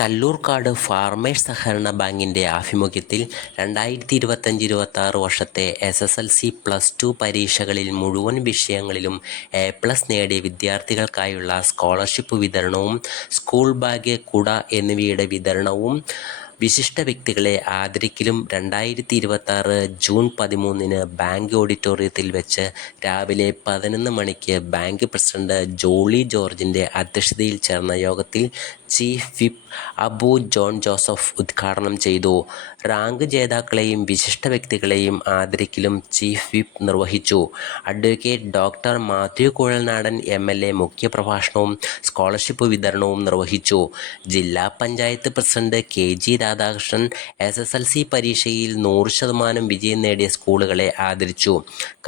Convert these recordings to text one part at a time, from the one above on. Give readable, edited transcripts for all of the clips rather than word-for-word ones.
Kallurkad farmers സഹകരണ ബാങ്കിൻ്റെ ആഭിമുഖ്യത്തിൽ 2025-26 വർഷത്തെ SSLC +2 പരീക്ഷകളിൽ മുഴുവൻ വിഷയങ്ങളിലും A+ നേടിയ വിദ്യാർത്ഥികൾക്കായുള്ള സ്കോളർഷിപ്പ് വിതരണവും സ്കൂൾ ബാഗ്, കുട എന്നിവയുടെ വിതരണവും വിശിഷ്ട വ്യക്തികളെ ആദരിക്കലും 2026 ജൂൺ 13 ബാങ്ക് ഓഡിറ്റോറിയത്തിൽ വെച്ച് രാവിലെ 11 മണിക്ക് ബാങ്ക് പ്രസിഡന്റ് ജോളി ജോർജിൻ്റെ അധ്യക്ഷതയിൽ ചേർന്ന യോഗത്തിൽ ചീഫ് വിപ്പ് അബു ജോൺ ജോസഫ് ഉദ്ഘാടനം ചെയ്തു. റാങ്ക് ജേതാക്കളെയും വിശിഷ്ട വ്യക്തികളെയും ആദരിക്കലും ചീഫ് വിപ്പ് നിർവഹിച്ചു. Advocate doctor Mathew Kuzhalnadan MLA മുഖ്യപ്രഭാഷണവും സ്കോളർഷിപ്പ് വിതരണവും നിർവഹിച്ചു. ജില്ലാ panchayat president KG Radhakrishnan SSLC പരീക്ഷയിൽ 100% വിജയം നേടിയ സ്കൂളുകളെ ആദരിച്ചു.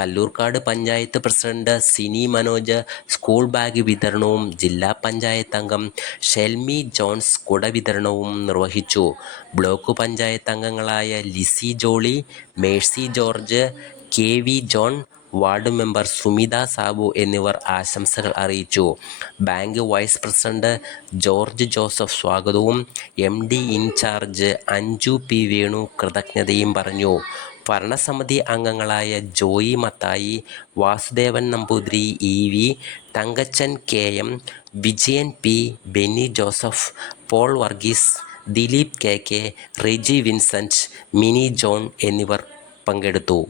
Kalloorkkad panchayat president Sini Manoj school bag വിതരണവും ജില്ലാ പഞ്ചായത്ത് അംഗം ഷെൽമി ജോൺസ് കുട വിതരണവും നിർവഹിച്ചു. ബ്ലോക്ക് പഞ്ചായത്ത് അംഗങ്ങളായ Lissy Jolly, Mercy George, KV John, ward member Sumitha Sabu എന്നിവർ ആശംസകൾ അറിയിച്ചു. Bank vice president George Joseph സ്വാഗതവും MD in charge Anju P Venu കൃതജ്ഞതയും പറഞ്ഞു. ഭരണസമിതി അംഗങ്ങളായ Joy Mathai, Vasudevan Namboothiri EV, Thankachan KM, Vijayan P, Benny Joseph, Paul Varghese, Dileep KK, Reji Vincent, Mini John എന്നിവർ പങ്കെടുത്തു.